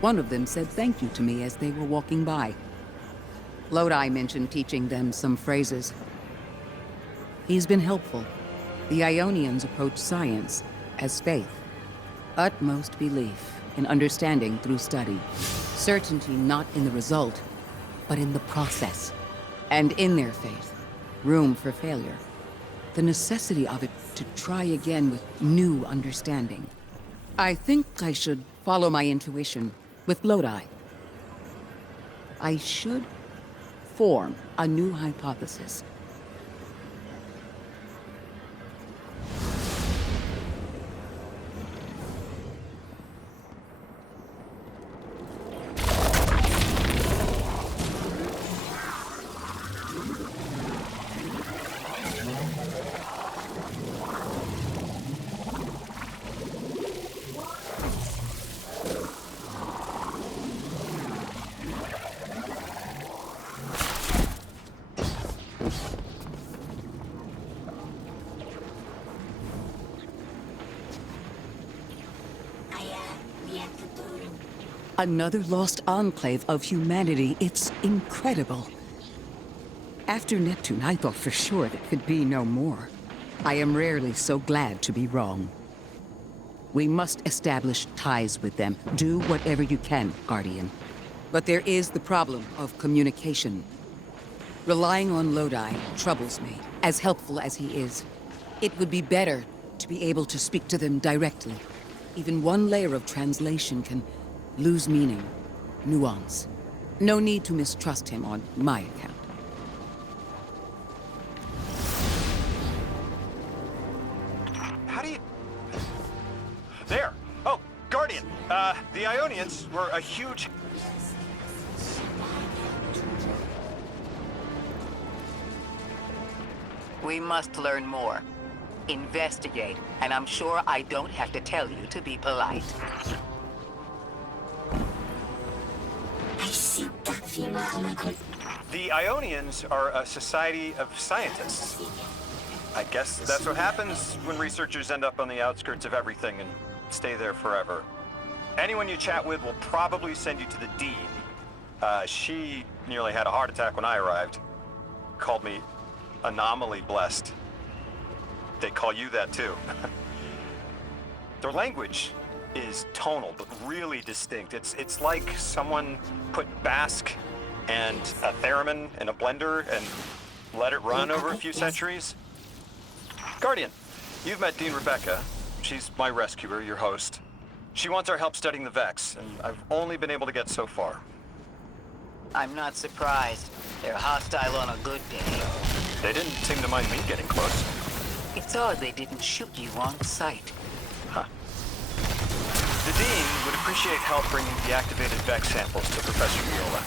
One of them said thank you to me as they were walking by. Lodi mentioned teaching them some phrases. He's been helpful. The Ionians approach science as faith. Utmost belief in understanding through study. Certainty not in the result, but in the process. And in their faith, room for failure. The necessity of it to try again with new understanding. I think I should follow my intuition with Lodi. I should form a new hypothesis. Another lost enclave of humanity. It's incredible. After Neptune, I thought for sure there could be no more. I am rarely so glad to be wrong. We must establish ties with them. Do whatever you can, Guardian. But there is the problem of communication. Relying on Lodi troubles me, as helpful as he is. It would be better to be able to speak to them directly. Even one layer of translation can lose meaning, nuance. No need to mistrust him on my account. How do you... There! Oh, Guardian! The Ionians were a huge... We must learn more. Investigate, and I'm sure I don't have to tell you to be polite. The Ionians are a society of scientists. I guess that's what happens when researchers end up on the outskirts of everything and stay there forever. Anyone you chat with will probably send you to the Dean. She nearly had a heart attack when I arrived. Called me anomaly blessed. They call you that too. Their language is tonal, but really distinct. It's like someone put Basque and a theremin in a blender and let it run over a few centuries. Guardian, you've met Dean Rebecca. She's my rescuer, your host. She wants our help studying the Vex, and I've only been able to get so far. I'm not surprised. They're hostile on a good day. They didn't seem to mind me getting close. It's odd they didn't shoot you on sight. Huh. The Dean would appreciate help bringing the activated Vex samples to Professor Viola.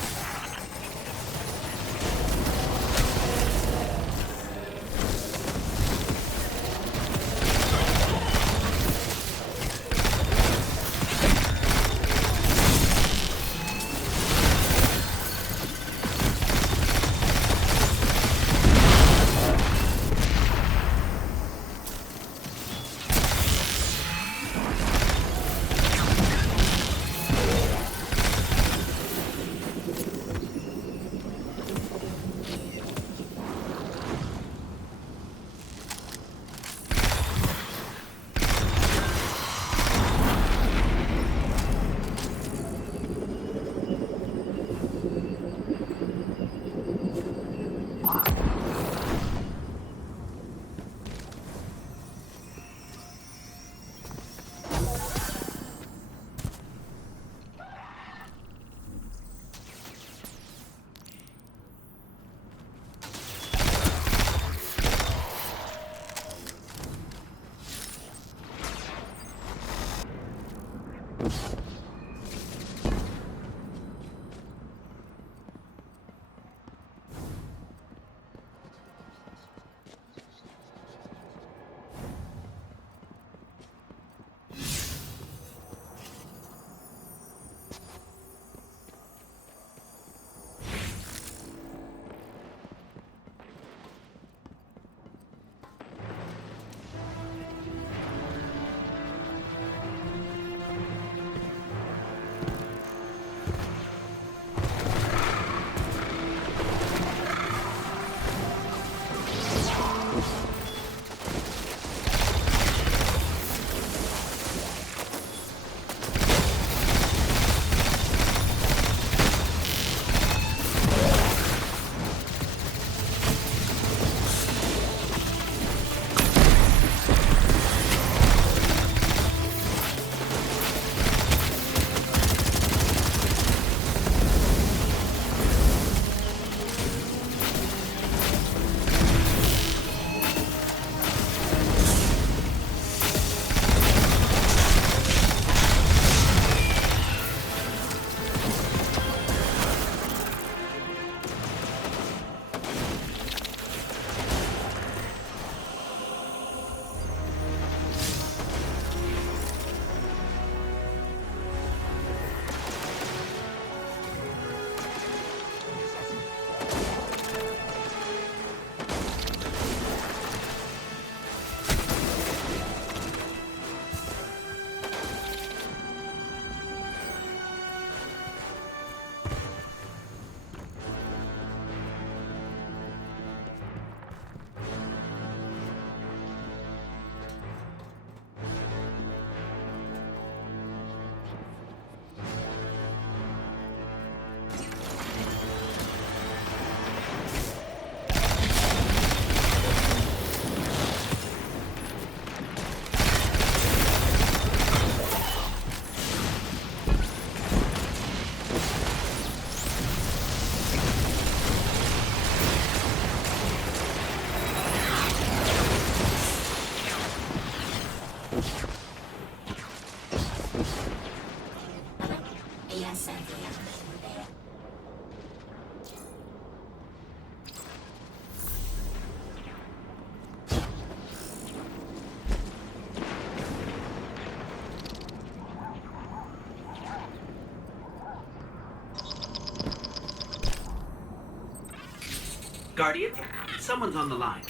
Guardian, someone's on the line.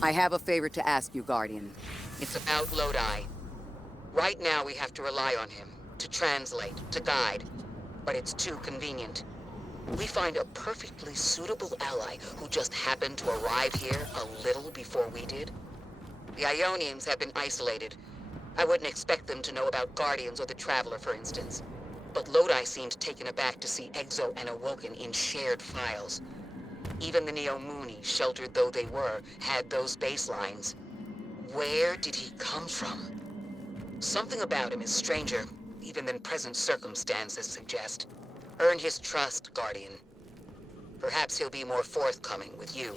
I have a favor to ask you, Guardian. It's about Lodi. Right now we have to rely on him, to translate, to guide. But it's too convenient. We find a perfectly suitable ally who just happened to arrive here a little before we did. The Ionians have been isolated. I wouldn't expect them to know about Guardians or the Traveler, for instance. But Lodi seemed taken aback to see Exo and Awoken in shared files. Even the Neomuni, sheltered though they were, had those baselines. Where did he come from? Something about him is stranger, even than present circumstances suggest. Earn his trust, Guardian. Perhaps he'll be more forthcoming with you.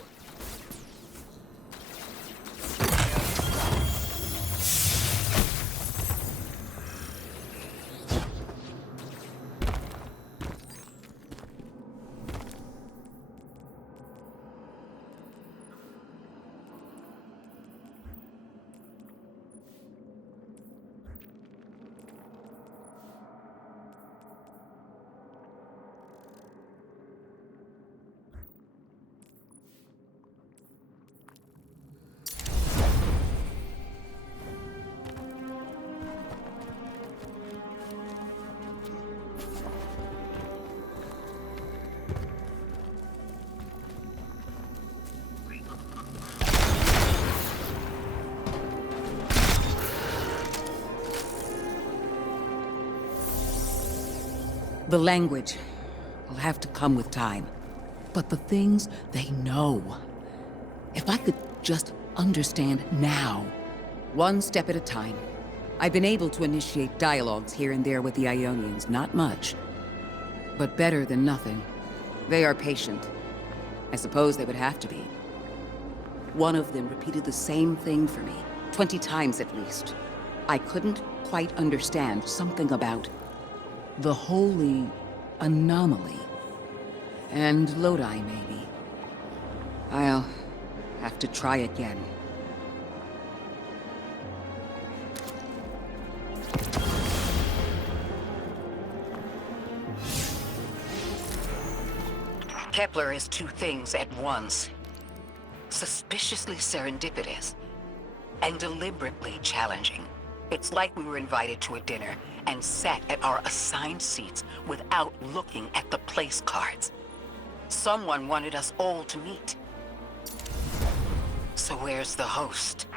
The language will have to come with time. But the things they know. If I could just understand now, one step at a time. I've been able to initiate dialogues here and there with the Ionians, not much. But better than nothing. They are patient. I suppose they would have to be. One of them repeated the same thing for me, 20 times at least. I couldn't quite understand something about the holy anomaly. And Lodi, maybe. I'll have to try again. Kepler is two things at once. Suspiciously serendipitous, and deliberately challenging. It's like we were invited to a dinner and sat at our assigned seats without looking at the place cards. Someone wanted us all to meet. So where's the host?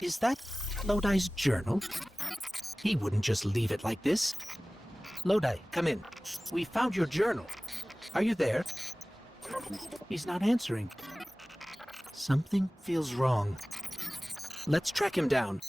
Is that Lodi's journal? He wouldn't just leave it like this. Lodi, come in. We found your journal. Are you there? He's not answering. Something feels wrong. Let's track him down.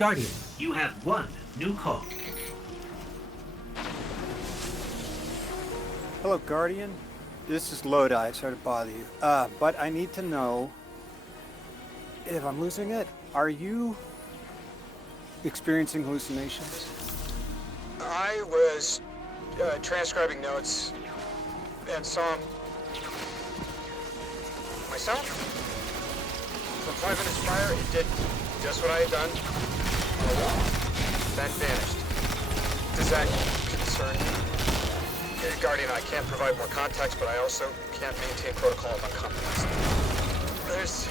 Guardian, you have one new call. Hello, Guardian. This is Lodi. Sorry to bother you. But I need to know if I'm losing it. Are you experiencing hallucinations? I was transcribing notes and saw myself. For 5 minutes prior, it did just what I had done on a wall, then vanished. Does that concern you? Guardian, I can't provide more context, but I also can't maintain protocol if I'm compromised. There's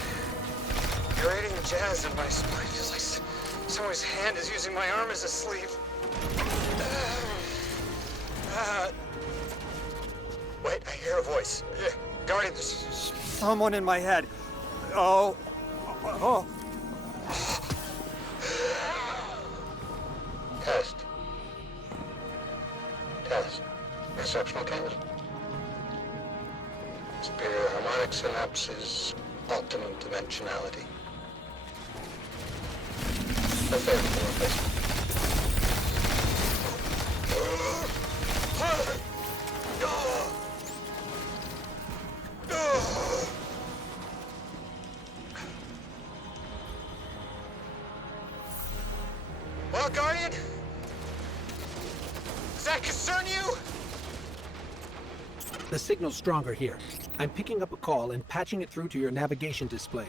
irradiating jazz in my spine. It feels like someone's hand is using my arm as a sleeve. Wait, I hear a voice. Guardian, there's Someone in my head. Oh. Test. Exceptional case. Superior harmonic synapses, optimum dimensionality. A favorable replacement. Well, Guardian? Does that concern you? The signal's stronger here. I'm picking up a call and patching it through to your navigation display.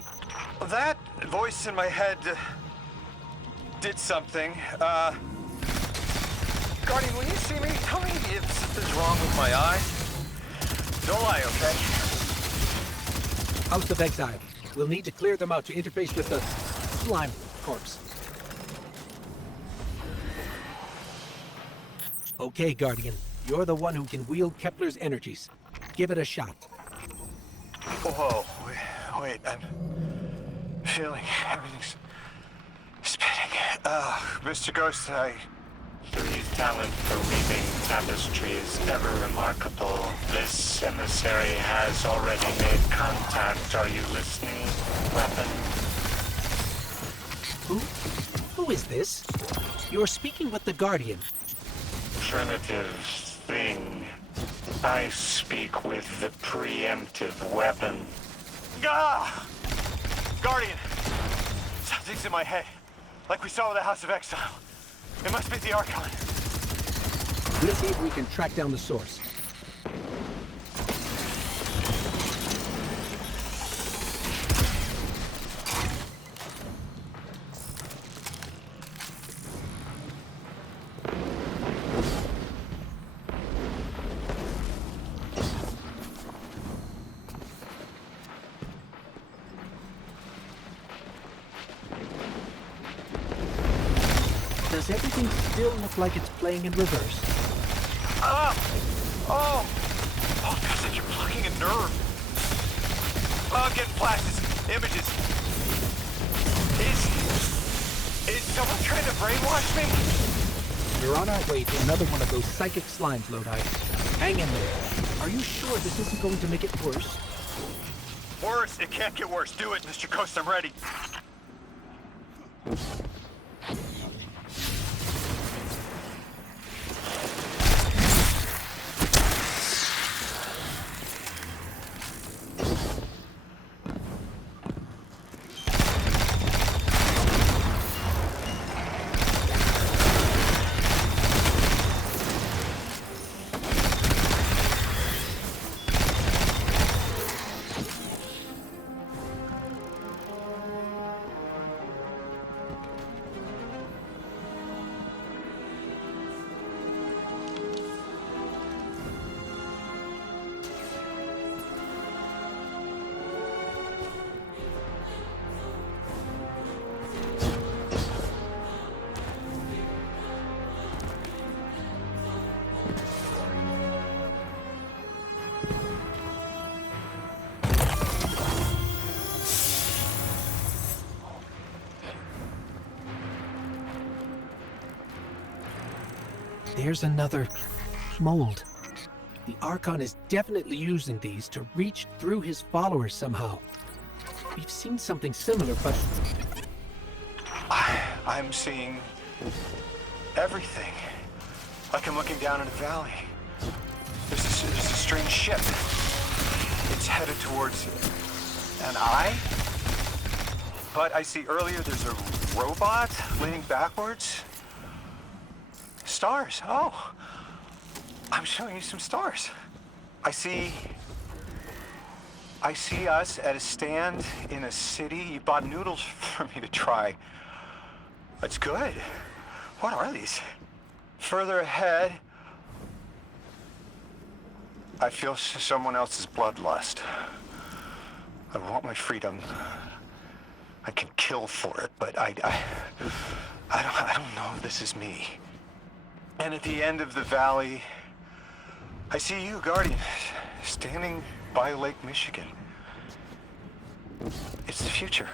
That voice in my head did something. Guardian, when you see me, tell me if something's wrong with my eye. Don't lie, okay? House of Exile. We'll need to clear them out to interface with the slime corpse. Okay, Guardian. You're the one who can wield Kepler's energies. Give it a shot. Whoa, wait, I'm feeling everything's spinning. Mr. Ghost, Your talent for weaving tapestry is ever remarkable. This emissary has already made contact. Are you listening, weapon? Who is this? You're speaking with the Guardian. Primitive thing. I speak with the preemptive weapon. Ah! Guardian! Something's in my head. Like we saw with the House of Exile. It must be the Archon. We'll see if we can track down the source. Does everything still look like it's playing in reverse? Oh, it's like you're plucking a nerve. Oh, I'm getting flashes, images. Is someone trying to brainwash me? We're on our way to another one of those psychic slimes, Lodi. Hang in there. Are you sure this isn't going to make it worse? Worse? It can't get worse. Do it, Mr. Coast. I'm ready. There's another mold. The Archon is definitely using these to reach through his followers somehow. We've seen something similar, but... I'm seeing everything. Like I'm looking down in a valley. There's a strange ship. It's headed towards an eye. But I see earlier there's a robot leaning backwards. Stars. Oh, I'm showing you some stars. I see us at a stand in a city. You bought noodles for me to try. That's good. What are these? Further ahead, I feel someone else's bloodlust. I want my freedom. I can kill for it, but I don't know if this is me. And at the end of the valley, I see you, Guardian, standing by Lake Michigan. It's the future.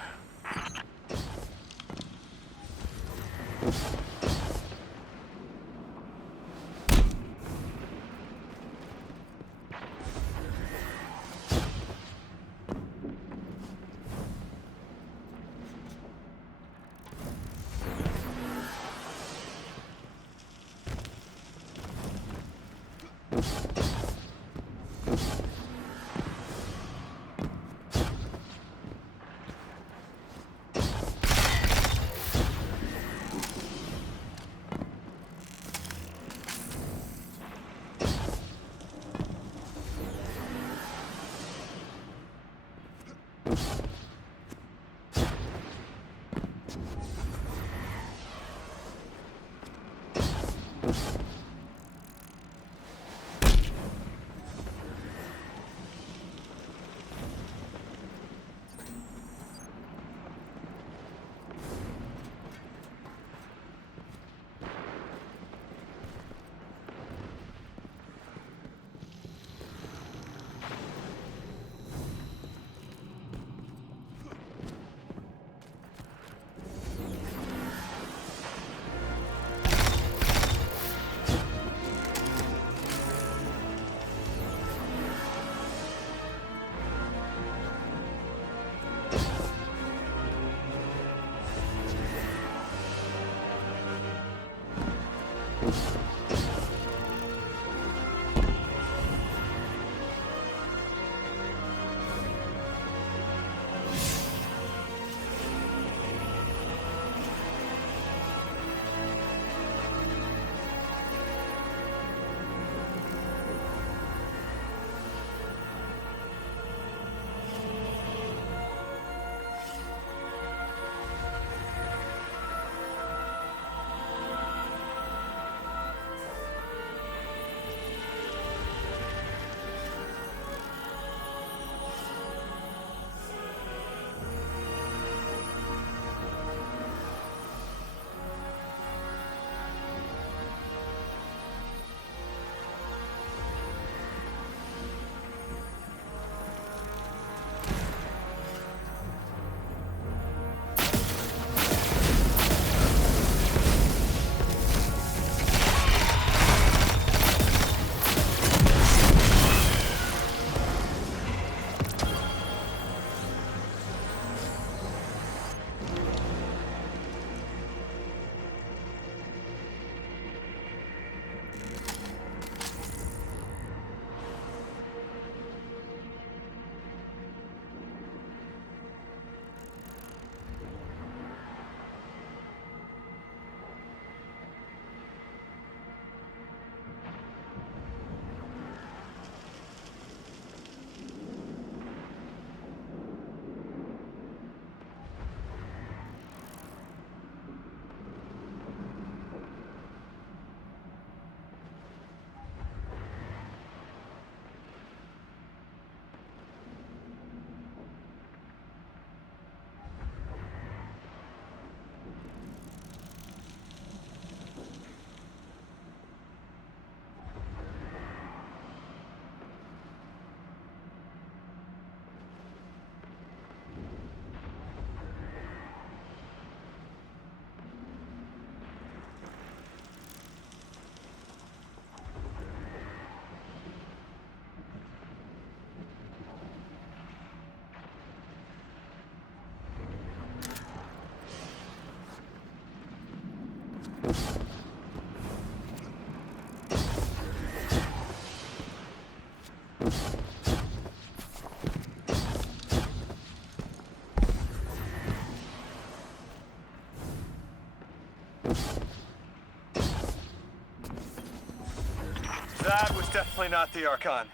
That was definitely not the Archon.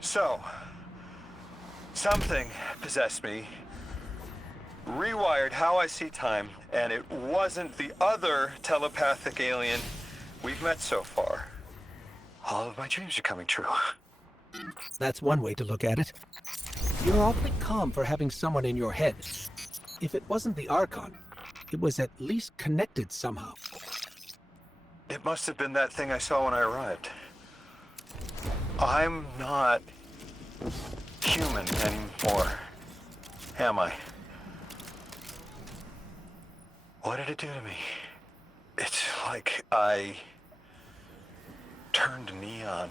So, something possessed me, rewired how I see time, and it wasn't the other telepathic alien we've met so far. All of my dreams are coming true. That's one way to look at it. You're awfully calm for having someone in your head. If it wasn't the Archon, it was at least connected somehow. It must have been that thing I saw when I arrived. I'm not human anymore, am I? What did it do to me? It's like I turned neon.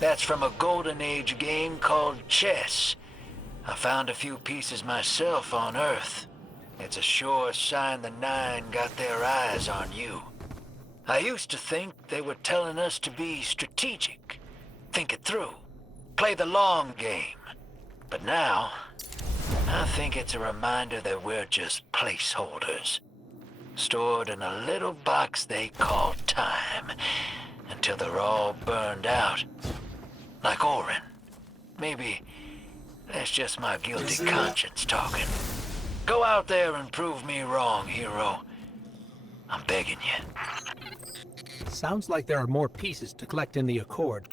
That's from a Golden Age game called chess. I found a few pieces myself on Earth. It's a sure sign the Nine got their eyes on you. I used to think they were telling us to be strategic, think it through, play the long game. But now, I think it's a reminder that we're just placeholders, stored in a little box they call time, until they're all burned out. Like Orin. Maybe that's just my guilty conscience talking. Go out there and prove me wrong, hero. I'm begging you. Sounds like there are more pieces to collect in the Accord.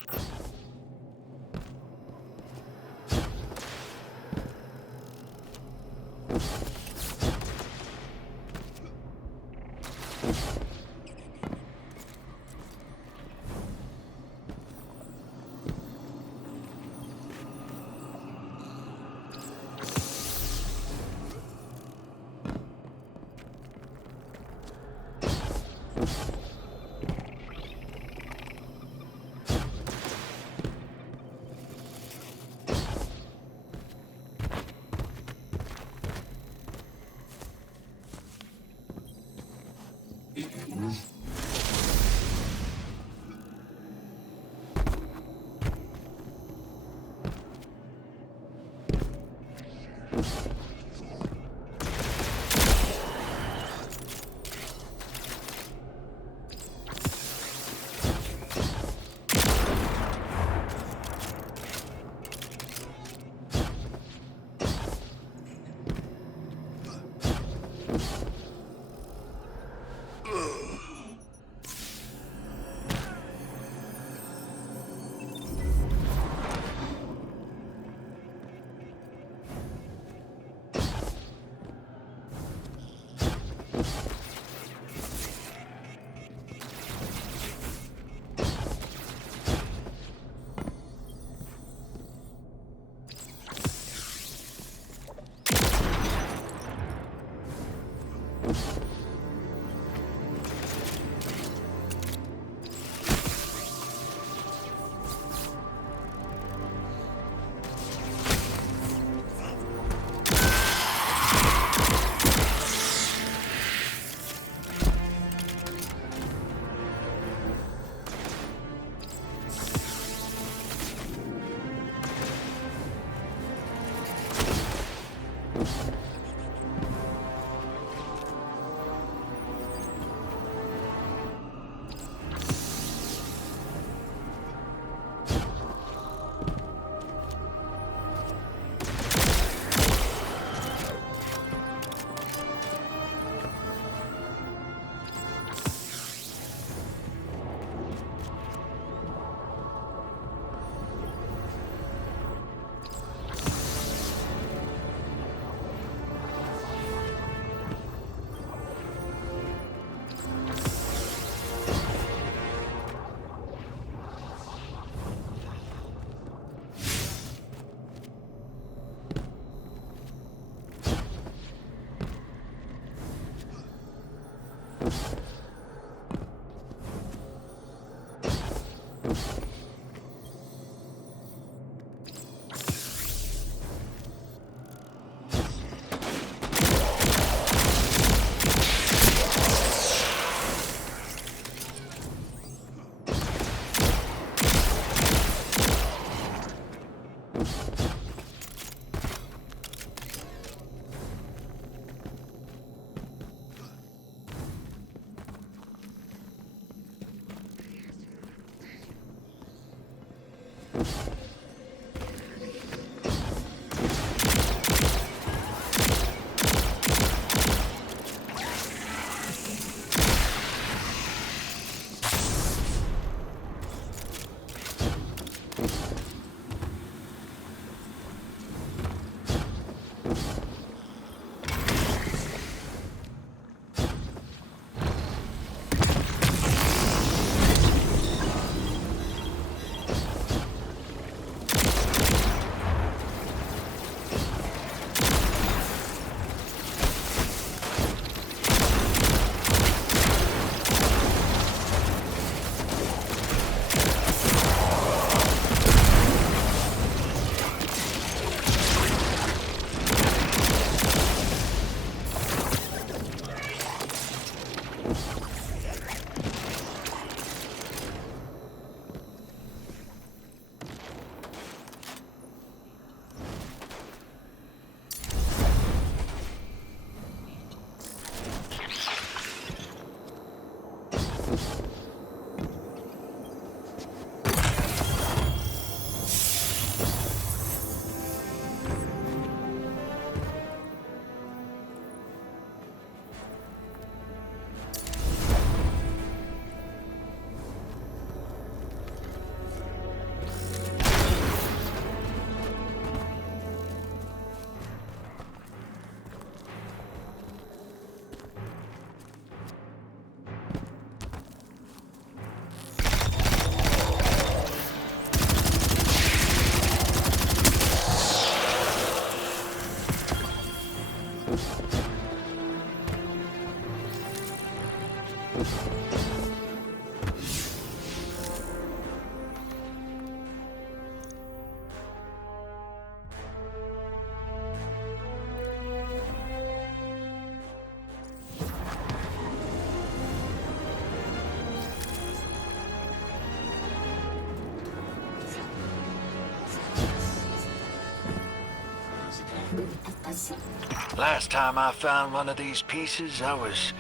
Last time I found one of these pieces, I was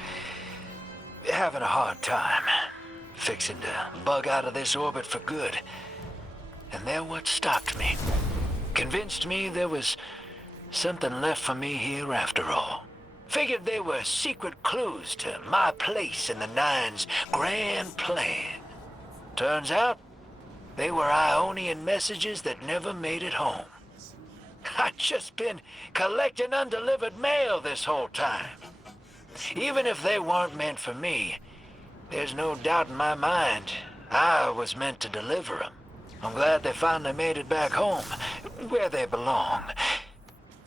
having a hard time. Fixing to bug out of this orbit for good. And they're what stopped me. Convinced me there was something left for me here after all. Figured they were secret clues to my place in the Nine's grand plan. Turns out, they were Ionian messages that never made it home. I've just been collecting undelivered mail this whole time. Even if they weren't meant for me, there's no doubt in my mind I was meant to deliver them. I'm glad they finally made it back home, where they belong.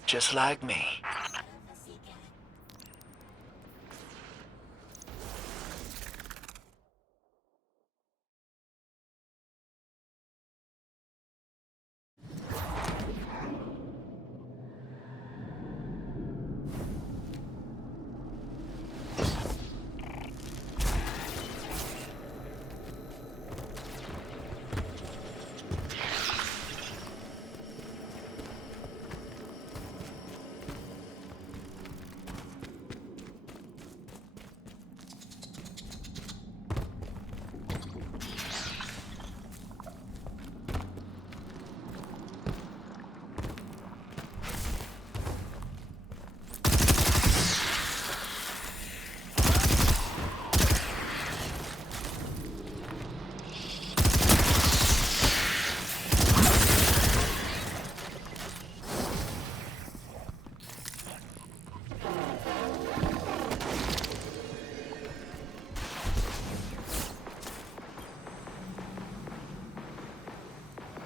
Just like me.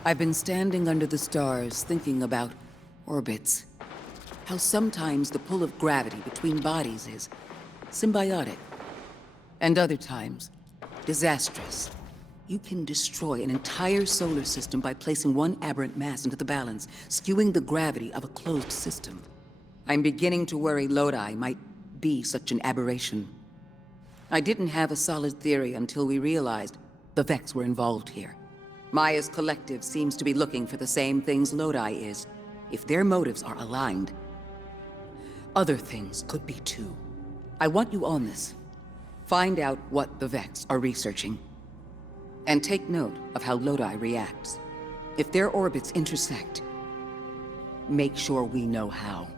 I've been standing under the stars thinking about orbits. How sometimes the pull of gravity between bodies is symbiotic, and other times disastrous. You can destroy an entire solar system by placing one aberrant mass into the balance, skewing the gravity of a closed system. I'm beginning to worry Lodi might be such an aberration. I didn't have a solid theory until we realized the Vex were involved here. Maya's collective seems to be looking for the same things Lodi is. If their motives are aligned, other things could be too. I want you on this. Find out what the Vex are researching. And take note of how Lodi reacts. If their orbits intersect, make sure we know how.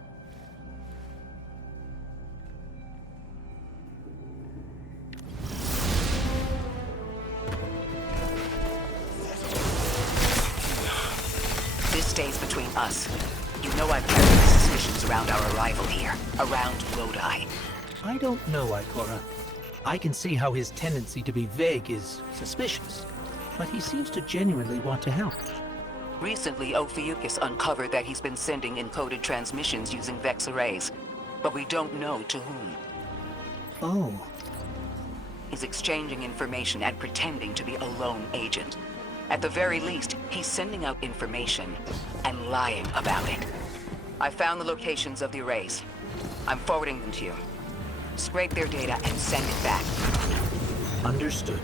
This stays between us. You know I've carried my suspicions around our arrival here, around Lodi. I don't know, Ikora. I can see how his tendency to be vague is suspicious, but he seems to genuinely want to help. Recently, Ophiuchus uncovered that he's been sending encoded transmissions using Vex arrays, but we don't know to whom. Oh. He's exchanging information and pretending to be a lone agent. At the very least, he's sending out information and lying about it. I found the locations of the arrays. I'm forwarding them to you. Scrape their data and send it back. Understood.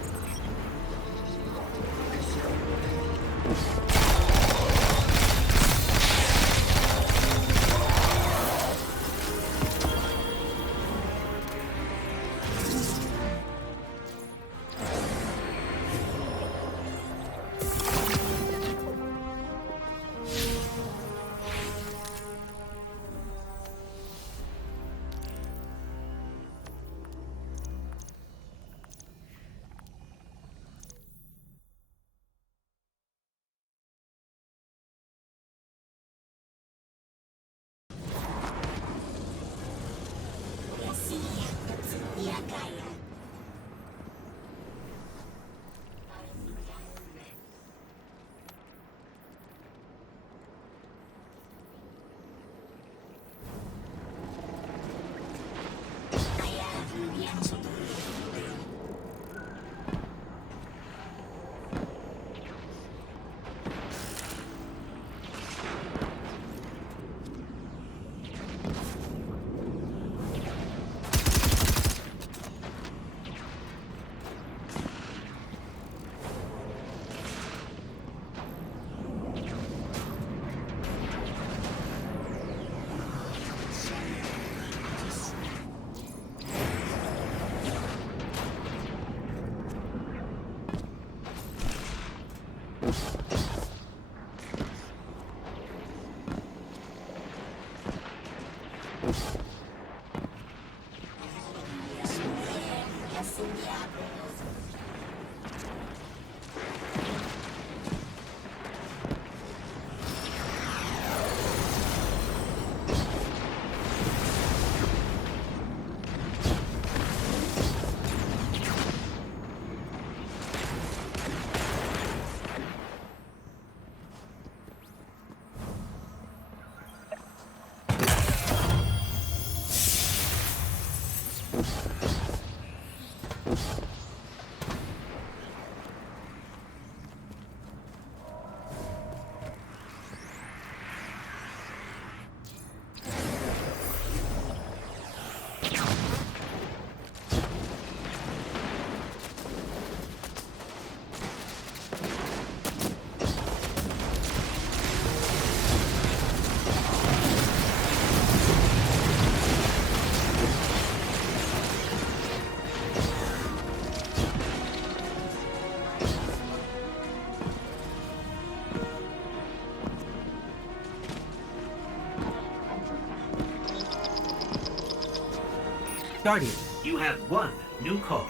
Guardian, you have one new call.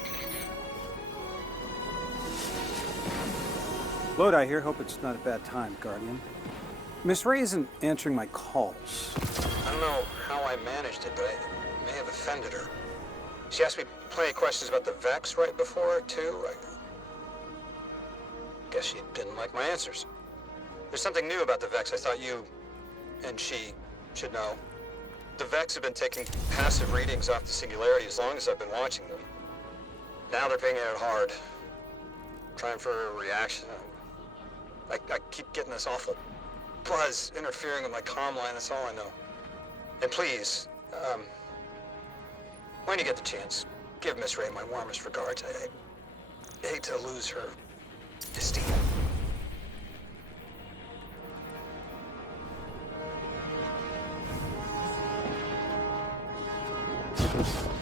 Lodi here. Hope it's not a bad time, Guardian. Miss Ray isn't answering my calls. I don't know how I managed it, but I may have offended her. She asked me plenty of questions about the Vex right before, too. I guess she didn't like my answers. There's something new about the Vex I thought you and she should know. The Vex have been taking passive readings off the Singularity as long as I've been watching them. Now they're pinging it hard. Trying for a reaction. I keep getting this awful buzz interfering with my comm line, that's all I know. And please, when you get the chance, give Miss Ray my warmest regards. I hate to lose her esteem. Advisement.